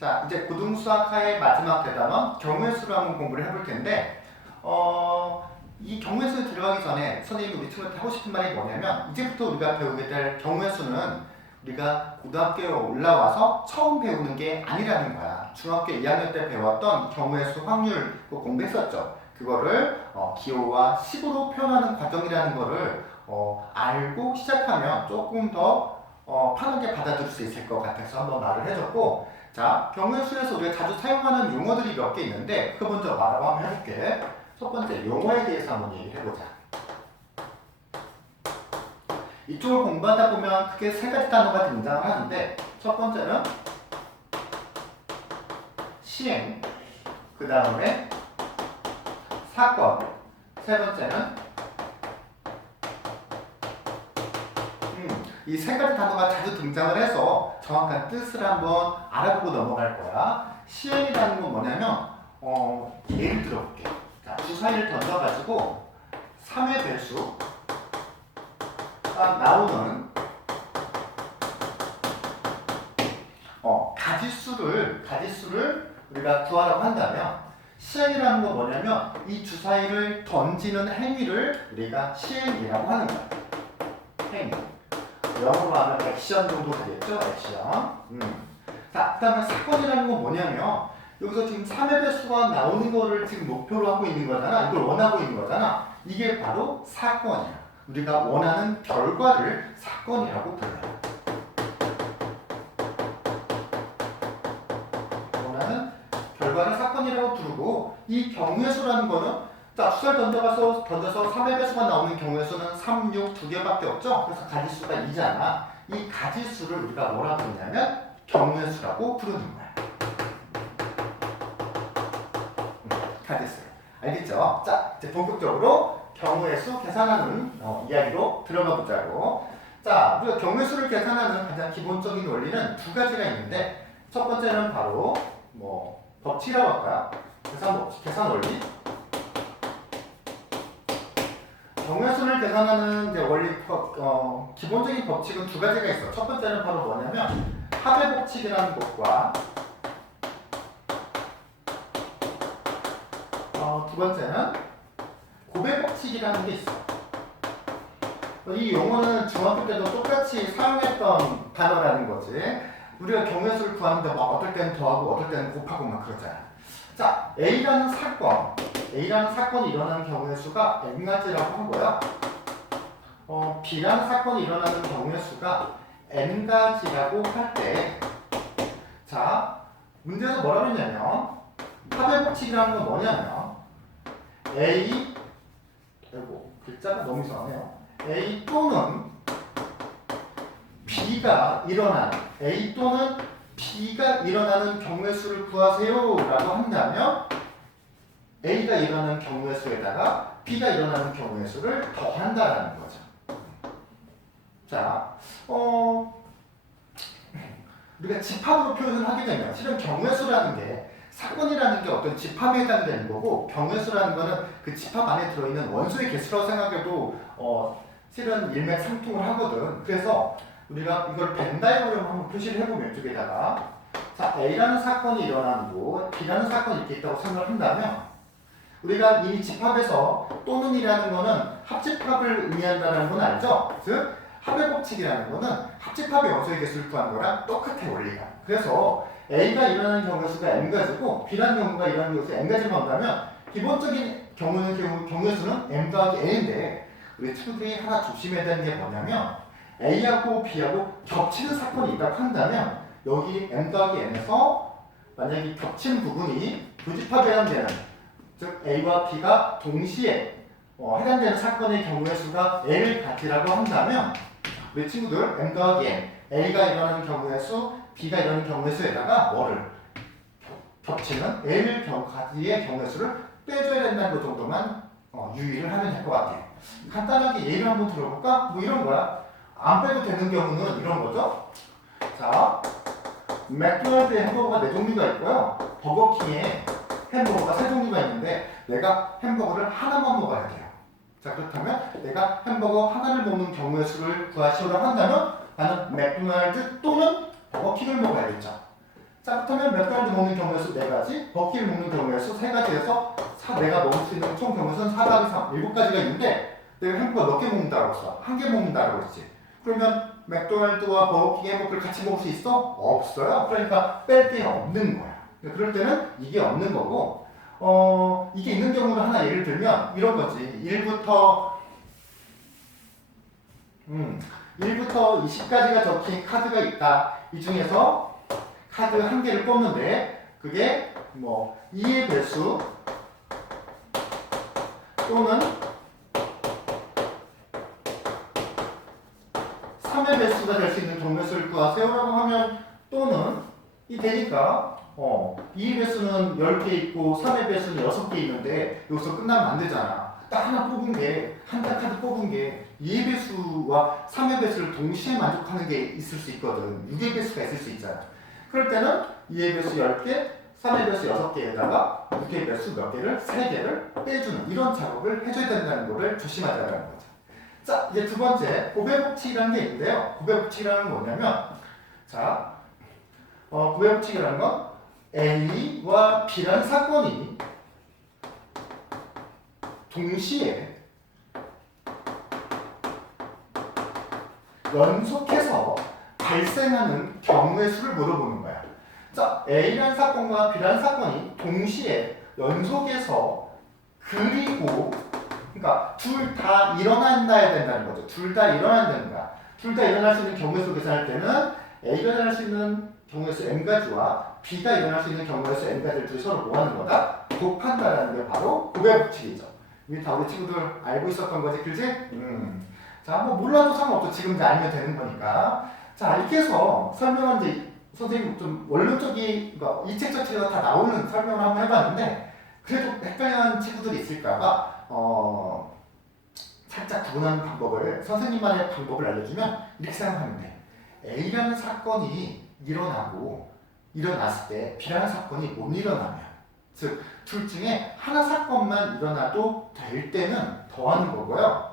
자, 이제 고등수학과의 마지막 대단원 경우의 수를 한번 공부를 해볼 텐데, 이 경우의 수에 들어가기 전에 선생님이 우리 친구한테 하고 싶은 말이 뭐냐면, 이제부터 우리가 배우게 될 경우의 수는 우리가 고등학교에 올라와서 처음 배우는 게 아니라는 거야. 중학교 2학년 때 배웠던 경우의 수 확률 그거 공부했었죠. 그거를 기호와 식으로 표현하는 과정이라는 거를 알고 시작하면 조금 더 편하게 받아들일 수 있을 것 같아서 한번 말을 해줬고, 자, 경우의 수에서 우리가 자주 사용하는 용어들이 몇 개 있는데 그 먼저 말하고 한번 해볼게. 첫 번째 용어에 대해서 한번 얘기를 해보자. 이쪽을 공부하다 보면 크게 세 가지 단어가 등장을 하는데, 첫 번째는 시행, 그 다음에 사건, 세 번째는 이 세 가지 단어가 자주 등장을 해서 정확한 뜻을 한번 알아보고 넘어갈 거야. 시행이라는 건 뭐냐면 예를 들어볼게. 자, 주사위를 던져가지고 3의 배수 딱 나오는 가지수를 우리가 구하라고 한다면, 시행이라는 건 뭐냐면 이 주사위를 던지는 행위를 우리가 시행이라고 하는 거야. 행위. 영어로 하면 액션 정도 되겠죠? 액션. 자, 그 다음에 사건이라는 건 뭐냐면, 여기서 지금 3의 배수가 나오는 거를 지금 목표로 하고 있는 거잖아. 이걸 원하고 있는 거잖아. 이게 바로 사건이야. 우리가 원하는 결과를 사건이라고 불러요. 원하는 결과를 사건이라고 부르고, 이 경우의 수라는 거는, 자, 수를 던져서 3의 배수가 나오는 경우의 수는 3, 6 두 개밖에 없죠? 그래서 가지수가 2잖아. 이 가지수를 우리가 뭐라 부르냐면 경우의 수라고 부르는 거야. 가지수. 알겠죠? 자, 이제 본격적으로 경우의 수 계산하는 이야기로 들어가 보자고. 자, 우리가 경우의 수를 계산하는 가장 기본적인 원리는 두 가지가 있는데, 첫 번째는 바로 법칙이라고 할까요? 계산 원리. 경우의 수를 계산하는 이제 원리 기본적인 법칙은 두 가지가 있어. 첫 번째는 바로 뭐냐면 합의 법칙이라는 것과 두 번째는 곱의 법칙이라는 게 있어. 이 용어는 중학교 때도 똑같이 사용했던 단어라는 거지. 우리가 경우의 수를 구하는데 막 어떨 때는 더하고 어떨 때는 곱하고 막 그러잖아. 자, A라는 사건이 일어나는 경우의 수가 n가지라고 하고요. B라는 사건이 일어나는 경우의 수가 n가지라고 할 때, 자, 문제에서 뭐라고 했냐면, 합의 법칙이라는 건 뭐냐면, 글자가 너무 이상하네요. A 또는 B가 일어나는 경우의 수를 구하세요 라고 한다면, A가 일어나는 경우의 수에다가 B가 일어나는 경우의 수를 더한다라는 거죠. 자, 우리가 집합으로 표현을 하게 되면, 실은 경우의 수라는 게, 사건이라는 게 어떤 집합에 해당되는 거고, 경우의 수라는 거는 그 집합 안에 들어있는 원소의 개수라고 생각해도 실은 일맥상통을 하거든. 그래서 우리가 이걸 벤다이어그램으로 한번 표시를 해보면, 이쪽에다가, 자, A라는 사건이 일어나고 B라는 사건이 이렇게 있다고 생각을 한다면, 우리가 이미 집합에서 또는이라는 거는 합집합을 의미한다는 건 알죠? 즉, 합의 법칙이라는 거는 합집합의 원소의 개수를 구하는 거랑 똑같아, 원리가. 그래서 A가 일어나는 경우의 수가 n가지고 B라는 경우가 일어나는 경우가 n가지만 한다면, 기본적인 경우의 수는 m 더하기 n인데, 우리 친구들이 하나 조심해야 되는 게 뭐냐면, A하고 B하고 겹치는 사건이 있다고 한다면, 여기 m 더하기 n에서 만약에 겹치는 부분이 교집합에 해당되는, 즉 A와 B가 동시에 해당되는 사건의 경우의 수가 n을 가지라고 한다면, 우리 친구들 m 더하기 n, A가 일어나는 경우의 수, B가 일어나는 경우의 수에다가 뭐를 겹치는 n을 가지의 경우의 수를 빼줘야 된다는 것 정도만 유의를 하면 될 것 같아요. 간단하게 예를 한번 들어볼까? 뭐 이런 거야. 안 빼도 되는 경우는 이런 거죠. 자, 맥도날드의 햄버거가 4종류가 있고요. 버거킹에 햄버거가 3종류가 있는데, 내가 햄버거를 하나만 먹어야 돼요. 자, 그렇다면 내가 햄버거 하나를 먹는 경우의 수를 구하시오라고 한다면, 나는 맥도날드 또는 버거킹을 먹어야겠죠. 자, 그렇다면 맥도날드 먹는 경우의 수 4가지, 버킷 먹는 경우의 수 3가지에서 내가 먹을 수 있는 총 경우의 수는 4 더하기 3, 7가지가 있는데 내가 햄버거 몇 개 먹는다고 했어? 1개 먹는다고 했지. 그러면 맥도날드와 버거킹 햄버거를 같이 먹을 수 있어? 없어요. 그러니까 뺄 게 없는 거야. 그럴 때는 이게 없는 거고, 이게 있는 경우를 하나 예를 들면 이런 거지. 1부터 20까지가 적힌 카드가 있다. 이 중에서 카드 1개를 뽑는데 그게 뭐 2의 배수 또는 3의 배수가 될 수 있는 경우의 수를 구하세요라고 하면 또는 이 되니까 2의 배수는 10개 있고 3의 배수는 6개 있는데 여기서 끝나면 안 되잖아. 딱 하나 뽑은 게, 한 장 카드 뽑은 게 2의 배수와 3의 배수를 동시에 만족하는 게 있을 수 있거든. 6의 배수가 있을 수 있잖아. 그럴 때는 2의 배수 10개, 3의 배수 6개에다가 6의 배수 몇 개를, 3개를 빼주는 이런 작업을 해줘야 된다는 거를 조심하자는 거죠. 자, 이제 두 번째, 고배법칙이라는 게 있는데요. 고배법칙이라는 건 뭐냐면, 자, 고배법칙이라는 건 A와 B라는 사건이 동시에 연속해서 발생하는 경우의 수를 물어보는 거야. 자, A라는 사건과 B라는 사건이 동시에 연속해서 그리고 그러니까 둘 다 일어난다야 된다는 거죠. 둘 다 일어난다는 거야. 둘 다 일어날 수 있는 경우의 수 계산할 때는 A가 일어날 수 있는 경우의 수 M가지와 B가 일어날 수 있는 경우의 수 N가지를 둘이 서로 뭐 하는 거다? 곱한다라는 게 바로 고배법칙이죠. 이게 다 우리 친구들 알고 있었던 거지, 그지? 자, 뭐 몰라도 상관없어. 지금 이제 알면 되는 거니까. 자, 이렇게 해서 설명한 이제 선생님 좀 원론적인, 그러니까 이 책 자체가 다 나오는 설명을 한번 해봤는데 그래도 헷갈리는 친구들이 있을까봐 살짝 구분하는 방법을, 선생님만의 방법을 알려주면 이렇게 생각하면 돼. A라는 사건이 일어났을 때 B라는 사건이 못 일어나면, 즉 둘 중에 하나 사건만 일어나도 될 때는 더하는 거고요.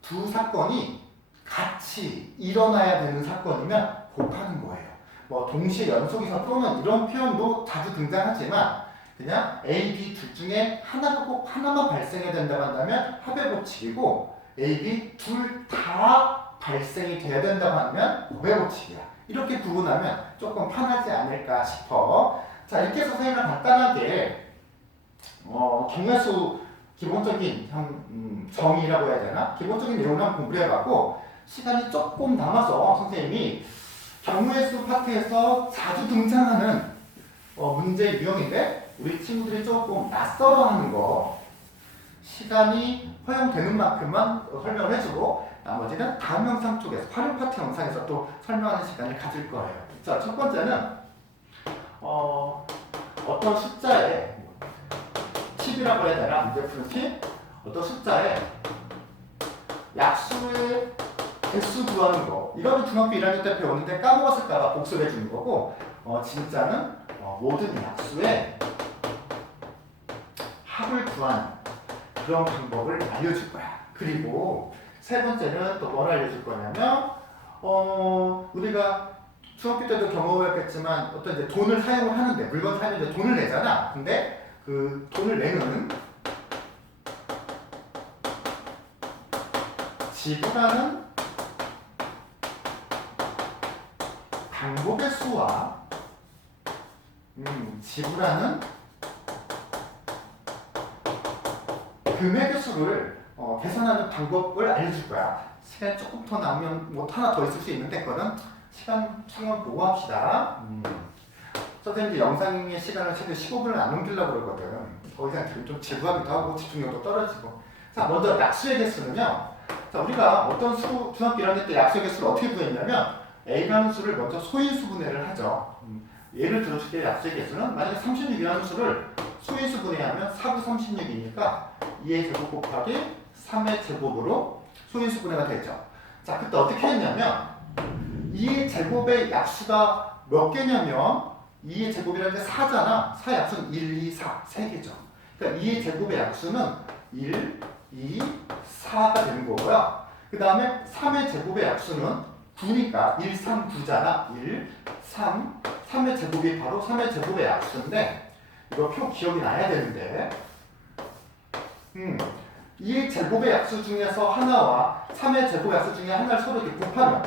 두 사건이 같이 일어나야 되는 사건이면 곱하는 거예요. 뭐 동시에 연속해서 또는 이런 표현도 자주 등장하지만 그냥 A, B 둘 중에 하나가 꼭 하나만 발생해야 된다고 한다면 합의 법칙이고 A, B 둘 다 발생이 돼야 된다고 하면 곱의 법칙이야. 이렇게 구분하면 조금 편하지 않을까 싶어. 자, 이렇게 해서 선생님은 간단하게 경우의 기본적인 정의라고 해야 되나? 기본적인 내용을 한번 공부를 해봤고 시간이 조금 남아서 선생님이 경우의 수 파트에서 자주 등장하는 문제 유형인데 우리 친구들이 조금 낯설어하는 거 시간이 허용되는 만큼만 설명을 해주고 나머지는 다음 영상 쪽에서 활용 파트 영상에서 또 설명하는 시간을 가질 거예요. 자, 첫 번째는 어떤 숫자에 10이라고 해야 되나? 문제 푸는 10? 어떤 숫자에 약수의 개수 구하는 거. 이거는 중학교 1학년 때 배웠는데 까먹었을까봐 복습해 주는 거고 진짜는 모든 약수의 합을 구하는 그런 방법을 알려줄 거야. 그리고 세 번째는 또 뭘 알려줄 거냐면 우리가 중학교 때도 경험했겠지만 어떤 이제 돈을 사용을 하는데 물건 사는데 돈을 내잖아. 근데 그 돈을 내는 지불하는 방법의 수와 지불하는 금액의 수를 계산하는 방법을 알려줄 거야. 시간 조금 더 남으면 뭐 하나 더 있을 수 있는데 그거는 시간 충분 보고 합시다. 선생님이 영상의 시간을 최대 15분을 안 넘기려고 그러거든. 더 이상 들으면 좀 지루하기도 하고 집중력도 떨어지고. 자, 먼저 약수의 개수는요. 자, 우리가 어떤 중학교 1학년 때 약수의 개수를 어떻게 구했냐면 A라는 수를 먼저 소인수분해를 하죠. 예를 들어줄게. 약수의 개수는 만약에 36이라는 수를 소인수분해하면 4구 36이니까 2의 제곱 곱하기 3의 제곱으로 소인수분해가 되죠. 자, 그때 어떻게 했냐면 2의 제곱의 약수가 몇 개냐면 2의 제곱이라는 게 4잖아. 4 약수는 1, 2, 4, 3개죠. 그러니까 2의 제곱의 약수는 1, 2, 4가 되는 거고요. 그 다음에 3의 제곱의 약수는 9니까 1, 3, 9잖아. 1, 3, 3의 제곱이 바로 3의 제곱의 약수인데 이거 표 기억이 나야 되는데 2의 제곱의 약수 중에서 하나와 3의 제곱의 약수 중에 하나를 서로 이렇게 곱하면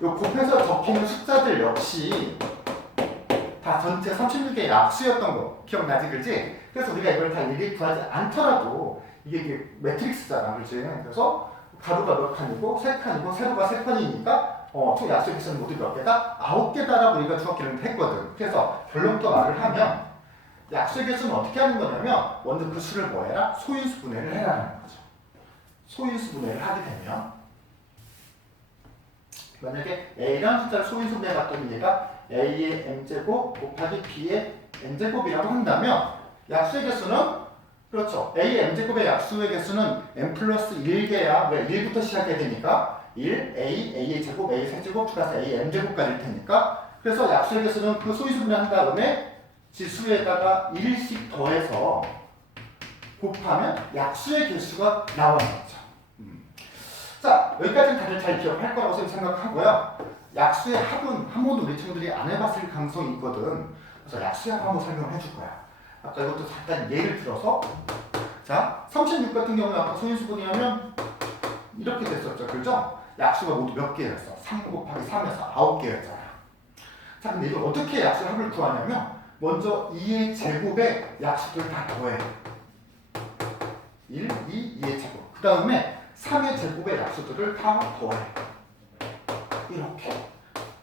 이 곱해서 적히는 숫자들 역시 다 전체 36개의 약수였던 거 기억나지, 그렇지? 그래서 우리가 이걸 다 일일이 구하지 않더라도 이게 매트릭스잖아, 그렇지? 그래서 가로가 몇 칸이고 세 칸이고 세로가 세 칸이니까 총 약수의 개수는 모두 몇 개다? 9개다라고 우리가 중학기를 했거든. 그래서 결론부터 말을 하면 약수의 개수는 어떻게 하는 거냐면 먼저 그 수를 뭐 해라? 소인수 분해를 해라는 거죠. 소인수 분해를 하게 되면 만약에 A라는 숫자를 소인수 분해해봤더니 얘가 A의 m제곱 곱하기 B의 n제곱이라고 한다면 약수의 개수는 그렇죠. A의 m제곱의 약수의 개수는 m 플러스 1개야. 왜? 1부터 시작해야 되니까 1, A, A의 제곱, A의 세제곱 플러스 A m제곱까지일 테니까 그래서 약수의 개수는 그 소인수 분해한 다음에 지수에다가 1씩 더해서 곱하면 약수의 개수가 나오는 거죠. 자, 여기까지는 다들 잘 기억할 거라고 생각하고요. 약수의 합은 한 번도 우리 친구들이 안 해봤을 가능성이 있거든. 그래서 약수의 합 한번 설명을 해줄 거야. 아까 이것도 잠깐 예를 들어서 자, 36 같은 경우는 아까 소인수분해하면 이렇게 됐었죠. 그죠? 약수가 모두 몇 개였어? 3 곱하기 3에서 9개였잖아. 자, 근데 이걸 어떻게 약수의 합을 구하냐면 먼저 2의 제곱에 약수들 다 더해. 1, 2, 2의 제곱. 그 다음에 3의 제곱의 약수들을 다 더해. 이렇게.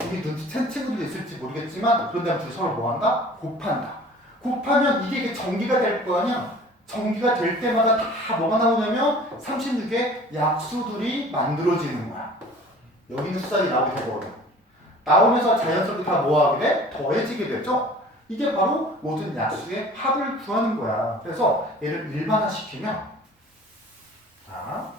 이게 눈치챈 친구들도 있을지 모르겠지만 그런 다음에 서로 뭐한다? 곱한다. 곱하면 이게 전기가 될 거 아니야? 전기가 될 때마다 다 뭐가 나오냐면 36의 약수들이 만들어지는 거야. 여기 있는 숫자들이 나오게 되거든. 나오면서 자연스럽게 다 뭐하게 돼? 더해지게 되죠? 이게 바로 모든 약수의 합을 구하는 거야. 그래서 얘를 일반화시키면 자,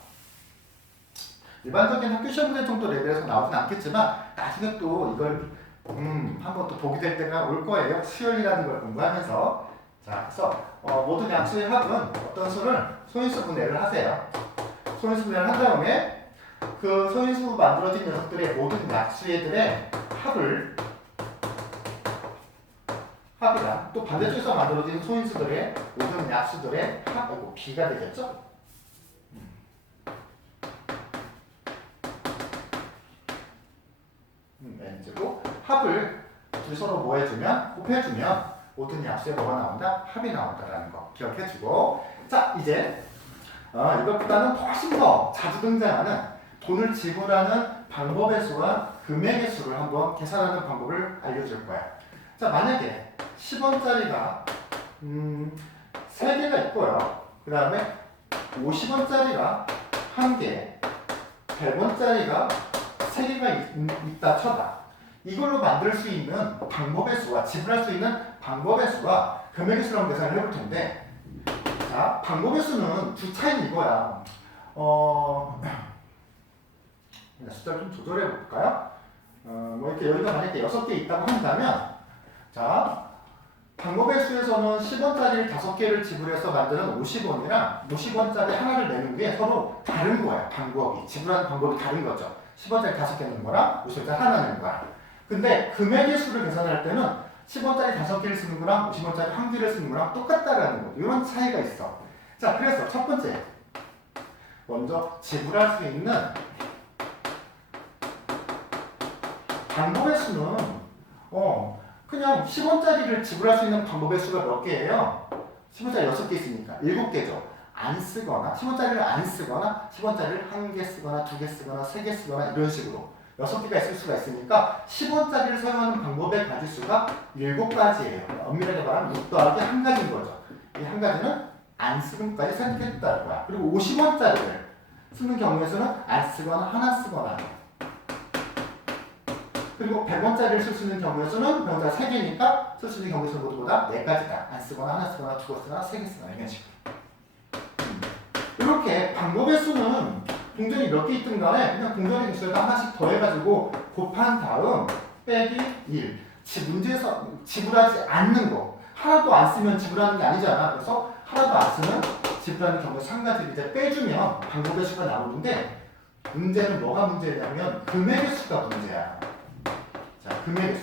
일반적인 학교 시험 문제 정도 레벨에서 나오진 않겠지만 나중에 또 이걸 한번 또 보게 될 때가 올 거예요. 수열이라는 걸 공부하면서. 자, 그래서 모든 약수의 합은 어떤 수를 소인수 분해를 하세요. 소인수 분해를 한 다음에 그 소인수 만들어진 녀석들의 모든 약수애들의 합이랑 또 반대쪽에서 만들어진 소인수들의 모든 약수들의 합, B가 되겠죠? n제곱 합을 둘 서로 뭐 해주면 곱해주면 모든 약수에 뭐가 나온다? 합이 나온다라는 거 기억해주고 자 이제 이것보다는 훨씬 더 자주 등장하는 돈을 지불하는 방법의 수와 금액의 수를 한번 계산하는 방법을 알려줄 거야. 자 만약에 10원짜리가 3개가 있고요. 그 다음에 50원짜리가 1개, 100원짜리가 3개가 있다 쳐봐. 이걸로 만들 수 있는 방법의 수와 지불할 수 있는 방법의 수와 금액의 수를 한번 계산을 해볼 텐데 자, 방법의 수는 두 차이는 이거야. 숫자를 좀 조절해 볼까요? 뭐 이렇게 여기가 만약에 6개 있다고 한다면 자, 방법의 수에서는 10원짜리를 5개를 지불해서 만드는 50원이랑 50원짜리 하나를 내는 게 서로 다른 거야. 방법이. 지불하는 방법이 다른 거죠. 10원짜리 5개 내는 거랑 50원짜리 하나 내는 거야. 근데 금액의 수를 계산할 때는 10원짜리 5개를 쓰는 거랑 50원짜리 1개를 쓰는 거랑 똑같다라는 거. 이런 차이가 있어. 자, 그래서 첫 번째. 먼저 지불할 수 있는 방법의 수는 그냥 10원짜리를 지불할 수 있는 방법의 수가 몇 개예요? 10원짜리 6개 있으니까 7개죠. 안 쓰거나 10원짜리를 안 쓰거나 10원짜리를 1개 쓰거나 2개 쓰거나 3개 쓰거나 이런 식으로 6개가 있을 수가 있으니까 10원짜리를 사용하는 방법의 가지수가 7가지예요. 엄밀하게 말하면 6 더하기 1가지인 거죠. 이 1가지는 안 쓰는 것까지 생각했다는 거야. 그리고 50원짜리를 쓰는 경우에서는 안 쓰거나 하나 쓰거나 그리고 100원짜리를 쓸 수 있는 경우에서는 100원짜리 3개니까 쓸 수 있는 경우에서는 모두보다 4가지다. 안 쓰거나 하나 쓰거나 2개 쓰거나 3개 쓰거나 이런 식으로. 이렇게 방법의 수는 동전이 몇 개 있든 간에 그냥 동전의 개수에다 하나씩 더해가지고 곱한 다음 빼기 1. 문제에서 지불하지 않는 거. 하나도 안 쓰면 지불하는 게 아니잖아. 그래서 하나도 안 쓰면 지불하는 경우에서 한 가지를 이제 빼주면 방법의 수가 나오는데 문제는 뭐가 문제냐면 금액의 수가 문제야. 자, 금액의 수.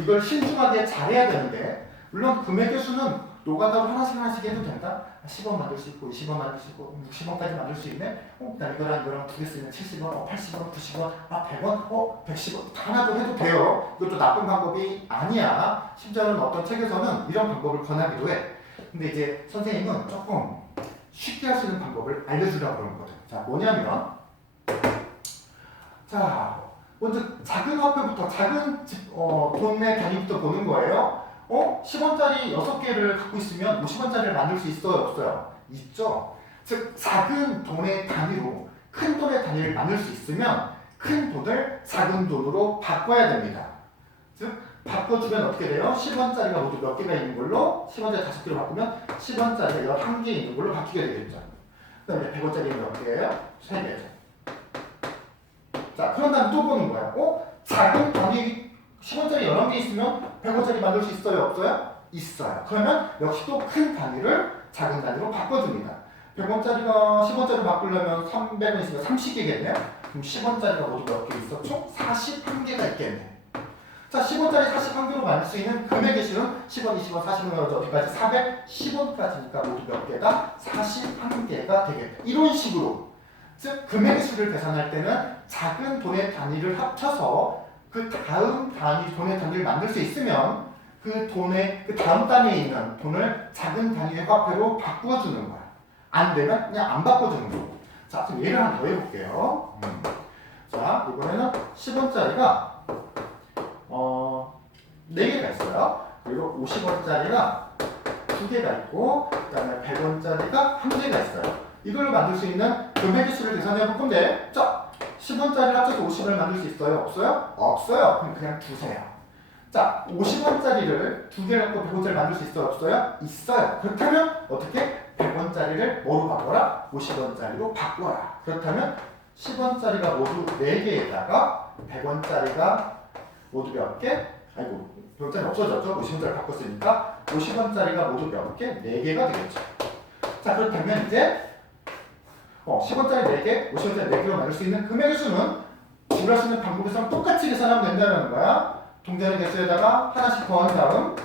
이걸 신중하게 잘해야 되는데 물론 금액의 수는 노가다로 하나씩 해도 된다. 10원 만들 수 있고 20원 만들 수 있고 60원까지 만들 수 있네. 나 이거랑 두 개 쓰면 70원, 80원, 90원, 100원, 110원 하나도 해도 돼요. 이것도 나쁜 방법이 아니야. 심지어는 어떤 책에서는 이런 방법을 권하기도 해. 근데 이제 선생님은 조금 쉽게 할 수 있는 방법을 알려주려고 그러는 거거든. 자, 뭐냐면 자, 먼저 작은 화폐부터 작은 돈의 단위부터 보는 거예요. 10원짜리 6개를 갖고 있으면 50원짜리를 만들 수 있어요? 없어요? 있죠. 즉 작은 돈의 단위로 큰 돈의 단위를 만들 수 있으면 큰 돈을 작은 돈으로 바꿔야 됩니다. 즉 바꿔주면 어떻게 돼요? 10원짜리가 모두 몇 개가 있는 걸로 10원짜리 5개로 바꾸면 10원짜리가 11개 있는 걸로 바뀌게 되겠죠. 그 다음에 100원짜리는 몇 개예요? 3개죠. 자, 그런 다음에 또 보는 거예요. 작은 단위 10원짜리 여러 개 있으면 100원짜리 만들 수 있어요? 없어요? 있어요. 그러면 역시 또 큰 단위를 작은 단위로 바꿔줍니다. 100원짜리가 10원짜리로 바꾸려면 300원 있으면 30개겠네요? 그럼 10원짜리가 모두 몇 개 있어? 총 41개가 있겠네. 자, 10원짜리 41개로 만들 수 있는 금액의 수는 10원, 20원, 40원, 어디까지? 410원까지니까 모두 몇 개가? 41개가 되겠다. 이런 식으로. 즉, 금액의 수를 계산할 때는 작은 돈의 단위를 합쳐서 그 다음 단위, 돈의 단위를 만들 수 있으면 그 다음 단위에 있는 돈을 작은 단위의 화폐로 바꿔주는 거야. 안 되면 그냥 안 바꿔주는 거고. 자, 그럼 예를 하나 더 해볼게요. 자, 이번에는 10원짜리가 4개가 있어요. 그리고 50원짜리가 2개가 있고, 그 다음에 100원짜리가 1개가 있어요. 이걸로 만들 수 있는 금액의 수를 계산해 볼 건데, 자, 10원짜리를 합쳐서 50원을 만들 수 있어요? 없어요? 없어요. 그럼 그냥 두세요. 자, 50원짜리를 2개를 갖고 100원짜리 만들 수 있어요? 없어요? 있어요. 그렇다면 어떻게? 100원짜리를 뭐로 바꿔라? 50원짜리로 바꿔라. 그렇다면 10원짜리가 모두 4개에다가 100원짜리가 모두 몇 개? 아이고, 100원짜리 없어졌죠? 50원짜리 바꿨으니까 50원짜리가 모두 몇 개? 4개가 되겠죠. 자, 그렇다면 이제 10원짜리 4개, 50원짜리 4개로 만들 수 있는 금액의 수는 지불할 수 있는 방법에서는 똑같이 계산하면 된다는 거야. 동전의 개수에다가 하나씩 더한 다음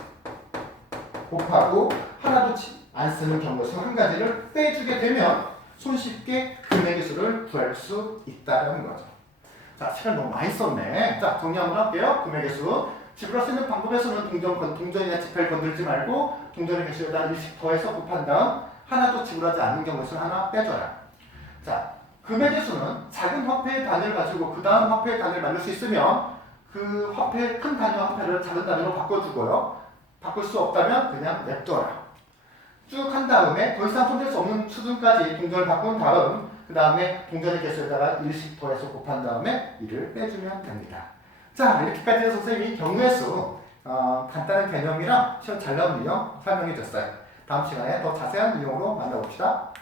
곱하고 하나도 안 쓰는 경우의 수 한 가지를 빼주게 되면 손쉽게 금액의 수를 구할 수 있다는 거죠. 자, 시간 너무 많이 썼네. 자, 정리 한번 할게요. 금액의 수. 지불할 수 있는 방법에서는 동전이나 지폐를 건들지 말고 동전의 개수에다 1씩 더해서 곱한 다음 하나도 지불하지 않는 경우의 수는 하나 빼줘라. 자, 금액의 수는 작은 화폐의 단위를 가지고 그 다음 화폐의 단위를 만들 수 있으면 그 화폐, 큰 단위와 화폐를 작은 단위로 바꿔주고요. 바꿀 수 없다면 그냥 냅둬라. 쭉 한 다음에 더 이상 손댈 수 없는 수준까지 동전을 바꾼 다음 그 다음에 동전의 개수에다가 1씩 더해서 곱한 다음에 1을 빼주면 됩니다. 자, 이렇게까지 해서 선생님이 경우의 수 간단한 개념이랑 시험 잘 나온 유형 설명해 줬어요. 다음 시간에 더 자세한 유형으로 만나봅시다.